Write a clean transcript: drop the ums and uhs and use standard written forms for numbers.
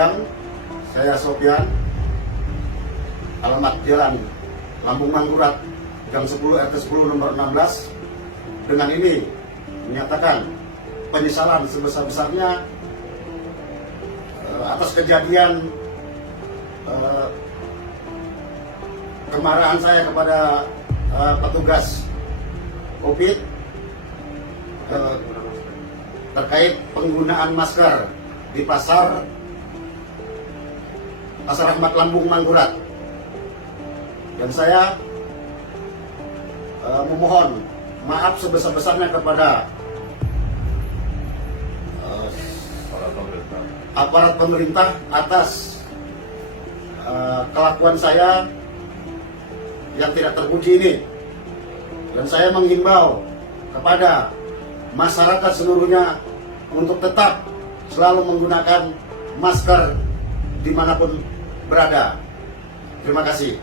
Siang, saya Sofian, alamat Jalan Lambung Mangkurat, Gang 10 RT 10 nomor 16. Dengan ini menyatakan penyesalan sebesar-besarnya atas kejadian kemarahan saya kepada petugas COVID terkait penggunaan masker di Pasar Rahmat Lambung Mangkurat. Dan saya memohon maaf sebesar-besarnya kepada aparat pemerintah atas kelakuan saya yang tidak terpuji ini. Dan saya menghimbau kepada masyarakat seluruhnya untuk tetap selalu menggunakan masker dimanapun berada. Terima kasih.